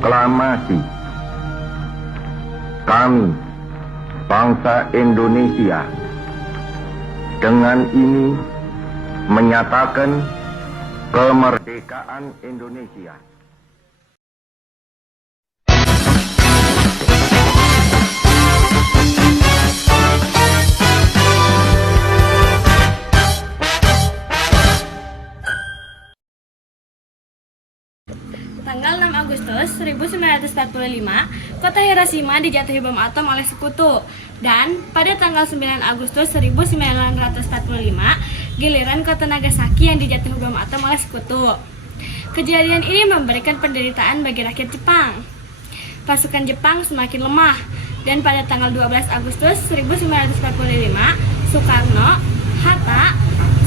Proklamasi. Kami, bangsa Indonesia, dengan ini menyatakan kemerdekaan Indonesia. Tanggal 6 Agustus 1945, kota Hiroshima dijatuhi bom atom oleh sekutu. Dan pada tanggal 9 Agustus 1945, giliran kota Nagasaki yang dijatuhi bom atom oleh sekutu. Kejadian ini memberikan penderitaan bagi rakyat Jepang. Pasukan Jepang semakin lemah, dan pada tanggal 12 Agustus 1945, Soekarno, Hatta,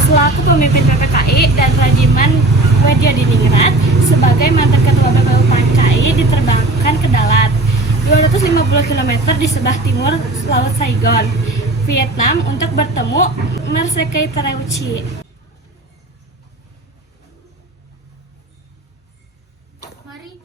selaku pemimpin PPKI dan Rajiman Wadjadiningrat sebagai mantan ketua BPUPKI diterbangkan ke Dalat, 250 km di sebelah timur Laut Saigon, Vietnam untuk bertemu Marseille Terauchi. Mari.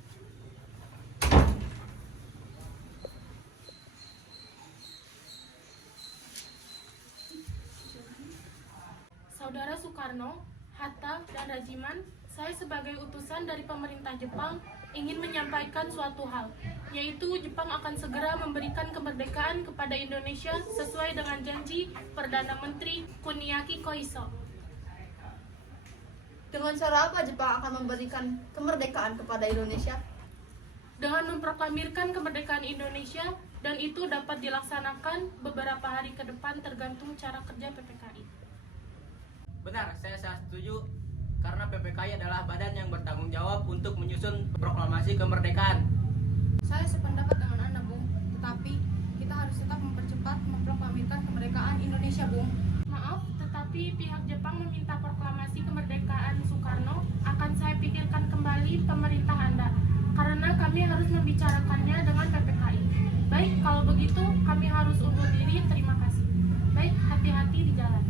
Saudara Soekarno, Hatta, dan Rajiman, saya sebagai utusan dari pemerintah Jepang ingin menyampaikan suatu hal, yaitu Jepang akan segera memberikan kemerdekaan kepada Indonesia sesuai dengan janji Perdana Menteri Kuniaki Koiso. Dengan cara apa Jepang akan memberikan kemerdekaan kepada Indonesia? Dengan memproklamirkan kemerdekaan Indonesia, dan itu dapat dilaksanakan beberapa hari ke depan tergantung cara kerja PPKI. Benar, saya sangat setuju karena PPKI adalah badan yang bertanggung jawab untuk menyusun proklamasi kemerdekaan. Saya sependapat dengan Anda, Bung. Tetapi kita harus tetap mempercepat memproklamirkan kemerdekaan Indonesia, Bung. Maaf, tetapi pihak Jepang meminta proklamasi kemerdekaan Soekarno akan saya pikirkan kembali pemerintah Anda, karena kami harus membicarakannya dengan PPKI. Baik, kalau begitu kami harus undur diri, terima kasih. Baik, hati-hati di jalan.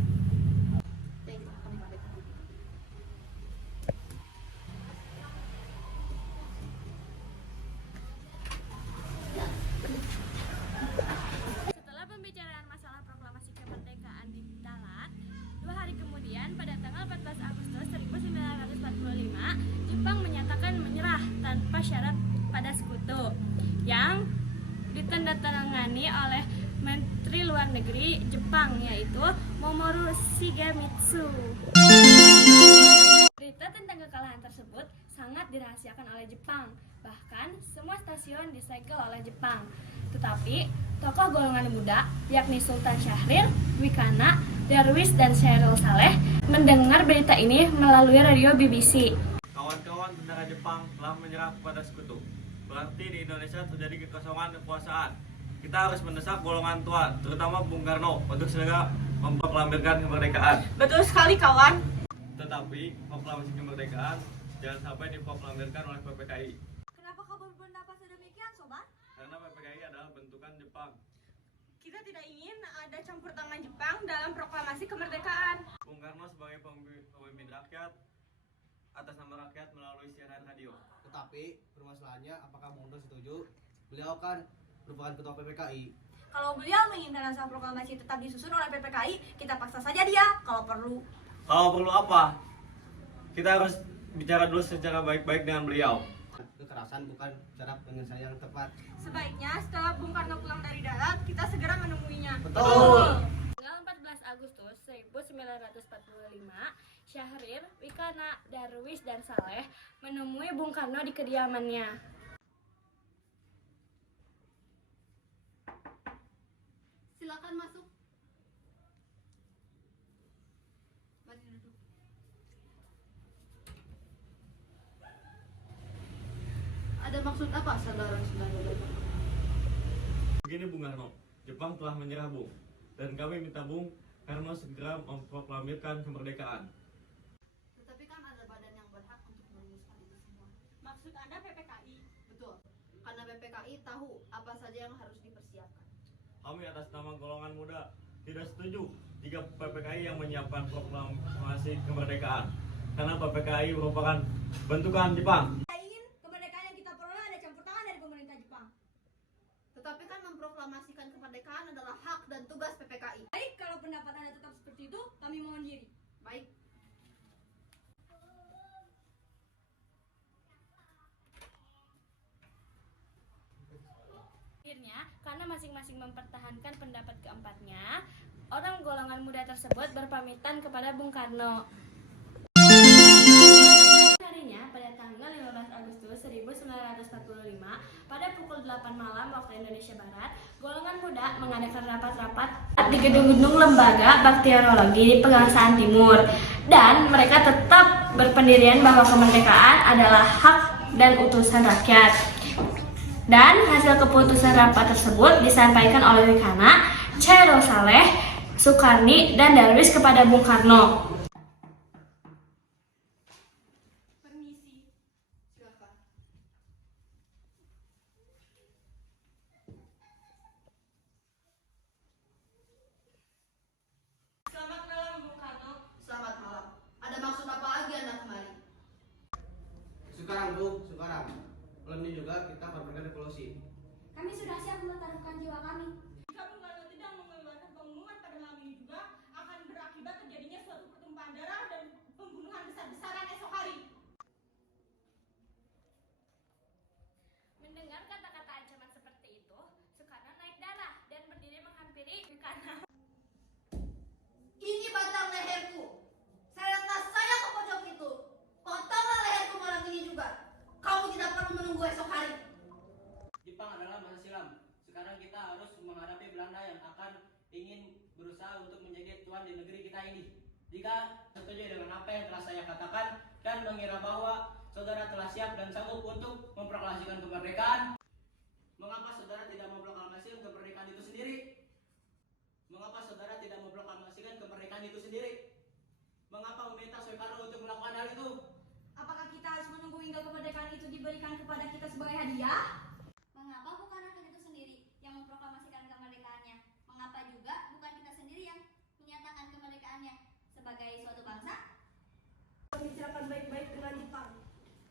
Setelah pembicaraan masalah proklamasi kemerdekaan di Dalat, 2 hari kemudian pada tanggal 14 Agustus 1945, Jepang menyatakan menyerah tanpa syarat pada sekutu yang ditandatangani oleh Menteri Luar Negeri Jepang, yaitu Mamoru Shigemitsu. Berita tentang kekalahan tersebut sangat dirahasiakan oleh Jepang. Bahkan semua stasiun disegel oleh Jepang. Tetapi tokoh golongan muda yakni Sultan Syahrir, Wikana, Darwis, dan Syairul Saleh mendengar berita ini melalui radio BBC. Kawan-kawan tentara Jepang telah menyerah kepada sekutu. Berarti di Indonesia terjadi kekosongan kekuasaan. Kita harus mendesak golongan tua, terutama Bung Karno, untuk segera memproklamirkan kemerdekaan. Betul sekali, kawan. Tetapi proklamasi kemerdekaan jangan sampai diproklamirkan oleh PPKI. Kenapa kau berpendapat sedemikian, Sobat? Karena PPKI adalah bentukan Jepang. Kita tidak ingin ada campur tangan Jepang dalam proklamasi kemerdekaan. Bung Karno sebagai pemimpin rakyat, atas nama rakyat melalui siaran radio. Tetapi permasalahannya apakah Bung Don setuju? Beliau kan merupakan ketua PPKI. Kalau beliau menginginkan naskah proklamasi tetap disusun oleh PPKI, kita paksa saja dia kalau perlu. Kalau perlu apa? Kita harus bicara dulu secara baik-baik dengan beliau. Kekerasan bukan cara penyelesaian yang tepat. Sebaiknya setelah Bung Karno pulang dari Dalat, kita segera menemuinya. Betul. Tanggal 14 Agustus 1945, Syahrir, Wikana, Darwis, dan Saleh menemui Bung Karno di kediamannya. Silakan masuk. Mari duduk. Ada maksud apa saudara-saudara? Begini Bung Karno, Jepang telah menyerah Bung, dan kami minta Bung Karno segera memproklamirkan kemerdekaan. Tetapi kan ada badan yang berhak untuk merumuskan itu semua. Maksud Anda PPKI? Betul, karena PPKI tahu apa saja yang harus dipersiapkan. Kami atas nama golongan muda tidak setuju jika PPKI yang menyiapkan proklamasi kemerdekaan, karena PPKI merupakan bentukan Jepang. Kita ingin kemerdekaan yang kita peroleh ada campur tangan memproklamasikan kemerdekaan adalah hak dan tugas PPKI. Baik, kalau pendapat Anda tetap seperti itu, kami mohon diri. Baik. Akhirnya, karena masing-masing mempertahankan pendapat keempatnya, orang golongan muda tersebut berpamitan kepada Bung Karno. Harinya, pada tanggal 15 Agustus 1945, pada pukul 8 malam waktu Indonesia Barat, golongan muda mengadakan rapat-rapat di gedung-gedung lembaga bakteriologi di Pegangsaan Timur. Dan mereka tetap berpendirian bahwa kemerdekaan adalah hak dan utusan rakyat. Dan hasil keputusan rapat tersebut disampaikan oleh Wikana, Chairul Saleh, Sukarni, dan Darwis kepada Bung Karno. Permisi. Silakan. Selamat malam, Bung Karno. Selamat malam. Ada maksud apa lagi Anda kemari? Sekarang Bu, sekarang. Malam ini juga kita melakukan revolusi. Kami sudah siap mempertaruhkan jiwa kami. Jika Bung Karno tidak mengeluarkan pengumuman pada malam ini juga, akan berakibat terjadinya suatu pertumpahan darah dan pembunuhan besar-besaran esok hari. Mendengar kata-kata ancaman seperti itu, Soekarno naik darah dan berdiri menghampiri Wikana. Ini batang leherku. Seretlah saya ke pojok itu. Potonglah leherku malam ini juga. Kamu tidak perlu menunggu esok hari. Jepang adalah masa silam. Sekarang kita harus menghadapi Belanda yang akan ingin berusaha untuk menjadi tuan di negeri kita ini. Jika setuju dengan apa yang telah saya katakan dan mengira bahwa saudara telah siap dan sanggup untuk memproklamasikan kemerdekaan, mengapa saudara tidak memproklamasikan kemerdekaan itu sendiri? Mengapa saudara tidak memproklamasikan kemerdekaan itu sendiri? Mengapa meminta Soekarno untuk melakukan hal itu? Apakah kita harus menunggu hingga kemerdekaan itu diberikan kepada kita sebagai hadiah? Mengapa bukan rakyat itu sendiri yang memproklamasikan kemerdekaannya? Mengapa juga bukan kita sendiri yang menyatakan kemerdekaannya sebagai suatu bangsa? Bicarakan baik-baik dengan Jepang.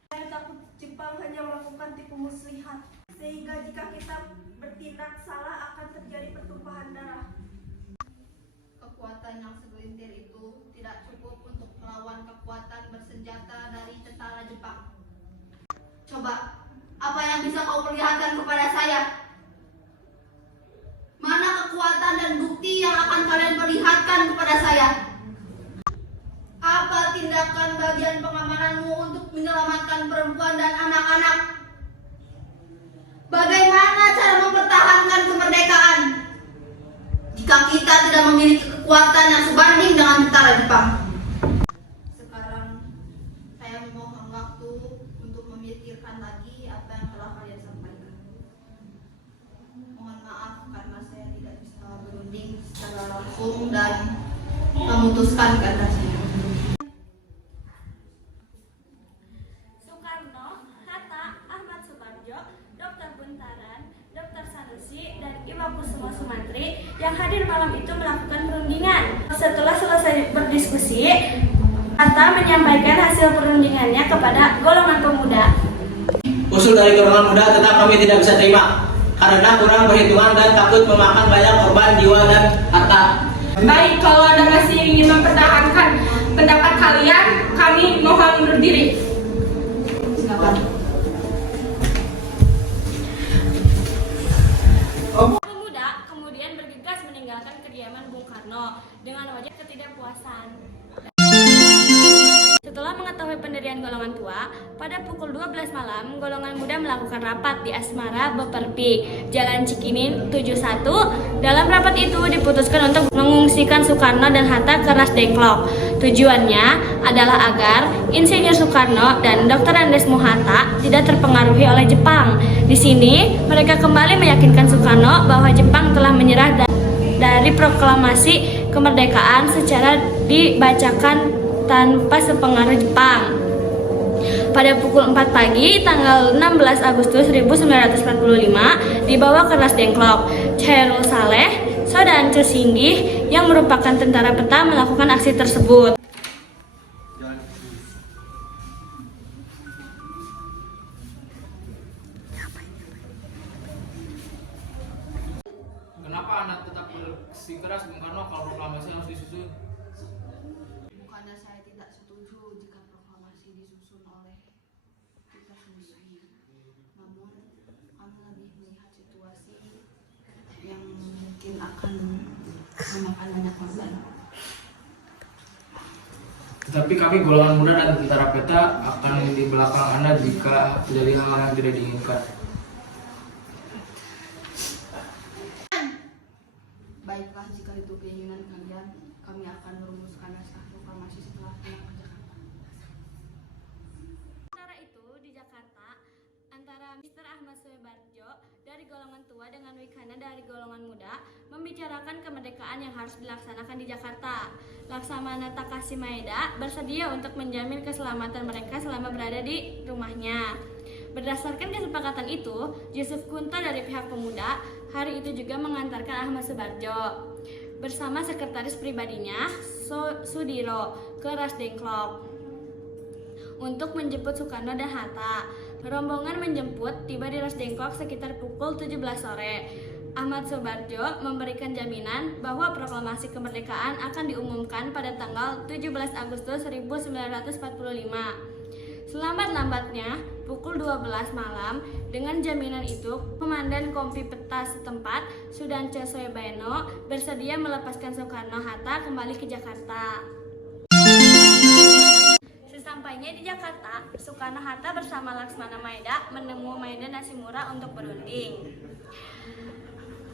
Saya takut Jepang hanya melakukan tipu muslihat, sehingga jika kita bertindak salah akan terjadi pertumpahan darah. Kekuatan yang segelintir itu tidak cukup untuk melawan kekuatan bersenjata dari tentara Jepang. Coba, apa yang bisa kau perlihatkan kepada saya? Mana kekuatan dan bukti yang akan kalian perlihatkan kepada saya? Apa tindakan bagian pengamananmu untuk menyelamatkan perempuan dan anak-anak? Bagaimana cara mempertahankan kemerdekaan jika kita tidak memiliki kekuatan yang sebanding dengan tentara Jepang? Sekarang saya memohon waktu untuk memikirkan lagi apa yang telah kalian sampaikan. Mohon maaf karena saya tidak bisa berunding secara langsung dan memutuskan kata saya. Soekarno, Hatta, Ahmad Suparjo, Dr. Buntaran, Dr. Sanusi, dan Iwakusuma Sumantri yang hadir malam itu melakukan perundingan. Setelah selesai berdiskusi, Hatta menyampaikan hasil perundingannya kepada golongan pemuda. Usul dari golongan muda tetap kami tidak bisa terima karena kurang perhitungan dan takut memakan banyak korban jiwa dan harta. Baik, kalau Anda masih ingin mempertahankan pendapat kalian, kami mohon undur diri. Silakan. Pemuda kemudian bergegas meninggalkan kediaman Bung Karno dengan wajah ketidakpuasan. Setelah mengetahui pendirian golongan tua, pada pukul 12 malam, golongan muda melakukan rapat di Asmara Beperpi, Jalan Cikimin 71. Dalam rapat itu diputuskan untuk mengungsikan Soekarno dan Hatta ke Ras Dengklok. Tujuannya adalah agar Insinyur Soekarno dan Dr. Andes Mohatta tidak terpengaruhi oleh Jepang. Di sini, mereka kembali meyakinkan Soekarno bahwa Jepang telah menyerah dari proklamasi kemerdekaan secara dibacakan tanpa sepengaruh Jepang. Pada pukul 4 pagi, tanggal 16 Agustus 1945, dibawa ke Ras Dengklok. Chairul Saleh, Sodan Cesinggih, yang merupakan tentara peta melakukan aksi tersebut. Kenapa anak tetap bersikeras Bung Karno kalau proklamasi harus disusun? Bukannya saya tidak setuju jika proklamasi disusun oleh kita semuanya. Namun, kami lebih melihat situasi yang mungkin akan memakan banyak korban. Tetapi kami golongan muda dan tentara peta akan di belakang Anda jika terjadi hal yang tidak diinginkan. Baiklah, jika itu keinginan kalian, kami akan merumuskan naskah proklamasi setelah pulang ke Jakarta. Sementara itu, di Jakarta, antara Mr. Ahmad Subarjo dari golongan tua dengan Wikana dari golongan muda membicarakan kemerdekaan yang harus dilaksanakan di Jakarta. Laksamana Takashi Maeda bersedia untuk menjamin keselamatan mereka selama berada di rumahnya. Berdasarkan kesepakatan itu, Yusuf Kunto dari pihak pemuda hari itu juga mengantarkan Ahmad Subarjo bersama sekretaris pribadinya Sudiro ke Rasdengklok untuk menjemput Soekarno dan Hatta. Rombongan menjemput tiba di Rasdengklok sekitar pukul 17 sore. Ahmad Subarjo memberikan jaminan bahwa proklamasi kemerdekaan akan diumumkan pada tanggal 17 Agustus 1945. Selambat-lambatnya, pukul 12 malam, dengan jaminan itu, Komandan Kompi Peta setempat, Sudanca Soebaeno, bersedia melepaskan Soekarno-Hatta kembali ke Jakarta. Sesampainya di Jakarta, Soekarno-Hatta bersama Laksmana Maeda menemui Maeda Nashimura untuk berunding.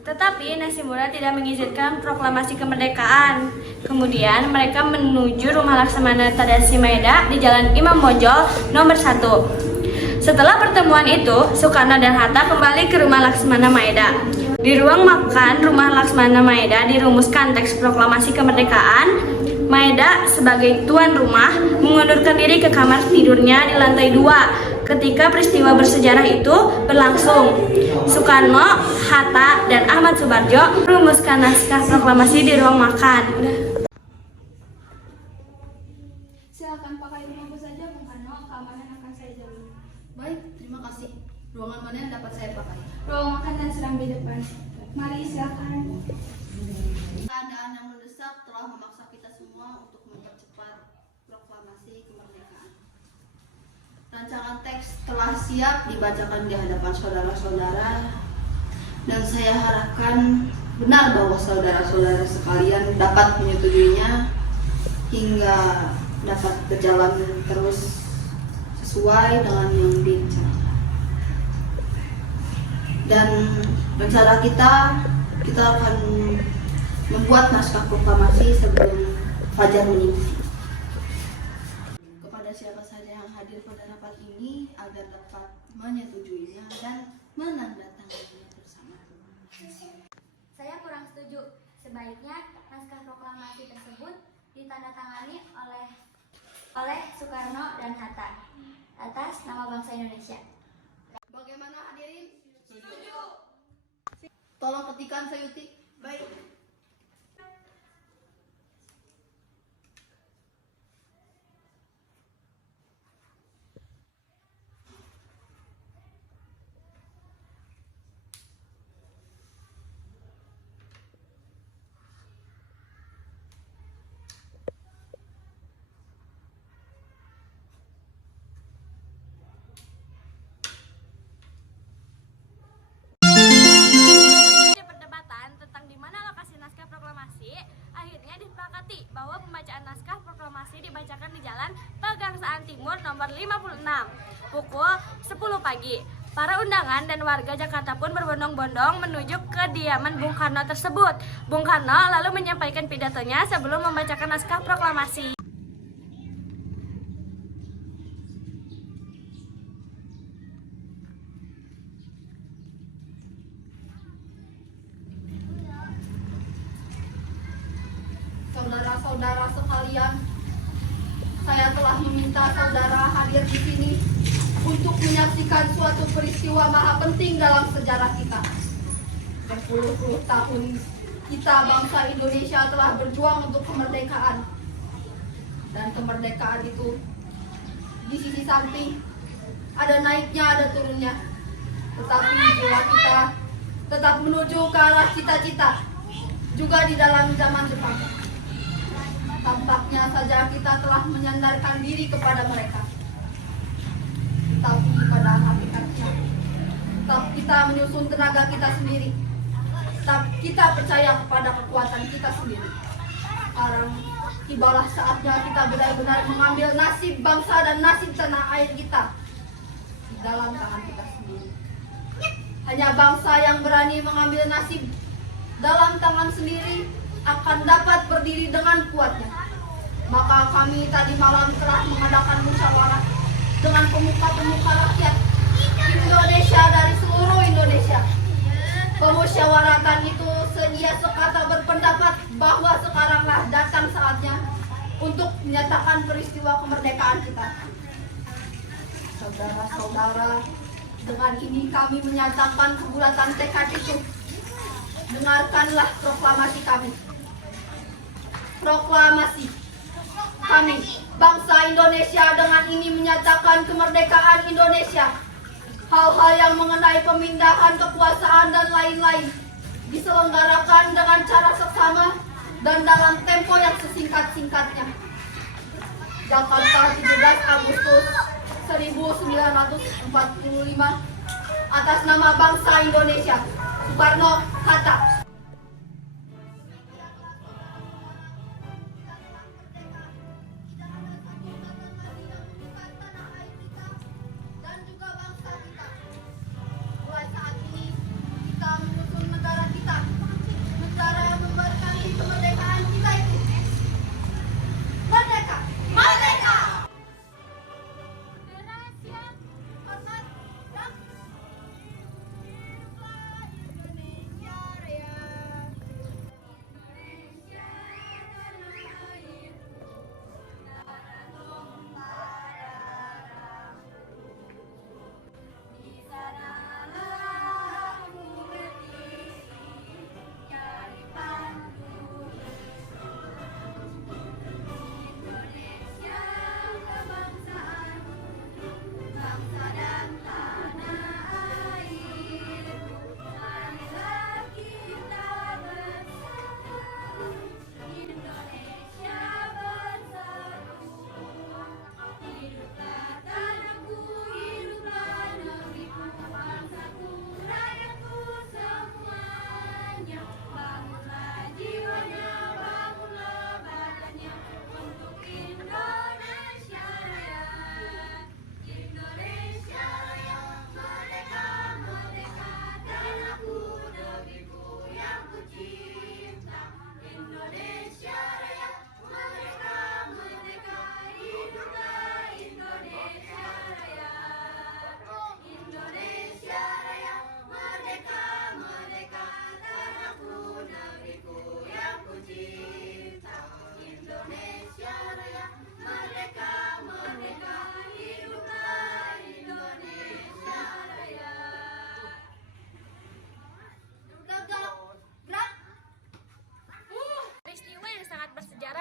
Tetapi Nashimura tidak mengizinkan proklamasi kemerdekaan. Kemudian mereka menuju rumah Laksamana Tadashi Maeda di Jalan Imam Bonjol nomor 1. Setelah pertemuan itu, Soekarno dan Hatta kembali ke rumah Laksamana Maeda. Di ruang makan rumah Laksamana Maeda dirumuskan teks proklamasi kemerdekaan. Maeda sebagai tuan rumah mengundurkan diri ke kamar tidurnya di lantai 2 ketika peristiwa bersejarah itu berlangsung. Soekarno, Hatta, dan Ahmad Subarjo merumuskan naskah proklamasi di ruang makan. Silakan pakai rumahku saja, Bung Karno. Keamanan akan saya jamin. Baik, terima kasih. Ruangan mana yang dapat saya pakai? Ruang makan dan serambi depan. Mari silakan. Keadaan yang mendesak telah memaksa kita semua untuk mempercepat proklamasi kemerdekaan. Rancangan teks telah siap dibacakan di hadapan saudara-saudara, dan saya harapkan benar bahwa saudara-saudara sekalian dapat menyetujuinya hingga dapat berjalan terus sesuai dengan yang direncanakan. Dan rencana kita akan membuat naskah proklamasi sebelum fajar menyimpul. Kepada siapa saja yang hadir pada rapat ini agar dapat menyetujuinya dan menandatanganinya bersama. Saya kurang setuju. Sebaiknya naskah proklamasi tersebut ditandatangani oleh Soekarno dan Hatta atas nama bangsa Indonesia. Bagaimana hadirin? Setuju. Tolong ketikan Sayuti. Baik. Akhirnya disepakati bahwa pembacaan naskah proklamasi dibacakan di Jalan Pegangsaan Timur nomor 56 pukul 10 pagi. Para undangan dan warga Jakarta pun berbondong-bondong menuju kediaman Bung Karno tersebut. Bung Karno lalu menyampaikan pidatonya sebelum membacakan naskah proklamasi. Saudara-saudara sekalian, saya telah meminta saudara hadir di sini untuk menyaksikan suatu peristiwa maha penting dalam sejarah kita. Berpuluh-puluh tahun kita bangsa Indonesia telah berjuang untuk kemerdekaan. Dan kemerdekaan itu di sisi samping ada naiknya, ada turunnya. Tetapi jiwa kita tetap menuju ke arah cita-cita, juga di dalam zaman Jepang. Tampaknya saja kita telah menyandarkan diri kepada mereka. Tapi pada hakikatnya, tetap kita menyusun tenaga kita sendiri. Tetap kita percaya kepada kekuatan kita sendiri. Sekarang tibalah saatnya kita benar-benar mengambil nasib bangsa dan nasib tanah air kita di dalam tangan kita sendiri. Hanya bangsa yang berani mengambil nasib dalam tangan sendiri akan dapat berdiri dengan kuatnya. Maka kami tadi malam telah mengadakan musyawarah dengan pemuka-pemuka rakyat Indonesia dari seluruh Indonesia. Pemusyawaratan itu ia sekata berpendapat bahwa sekaranglah datang saatnya untuk menyatakan peristiwa kemerdekaan kita. Saudara-saudara, dengan ini kami menyatakan kebulatan tekad itu. Dengarkanlah proklamasi kami. Proklamasi kami, bangsa Indonesia, dengan ini menyatakan kemerdekaan Indonesia. Hal-hal yang mengenai pemindahan kekuasaan dan lain-lain diselenggarakan dengan cara seksama dan dalam tempo yang sesingkat-singkatnya. Jakarta, 17 Agustus 1945, atas nama bangsa Indonesia. Soekarno, Hatta. Dan juga bangsa kita. Mulai saat ini kita menyusun negara kita, negara yang memberikan kemerdekaan kita itu. Merdeka! Merdeka!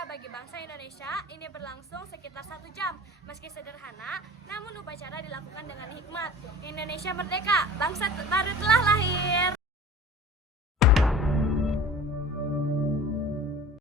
Bagi bangsa Indonesia ini berlangsung sekitar 1 jam. Meski sederhana, namun upacara dilakukan dengan hikmat. Indonesia merdeka, bangsa baru telah lahir.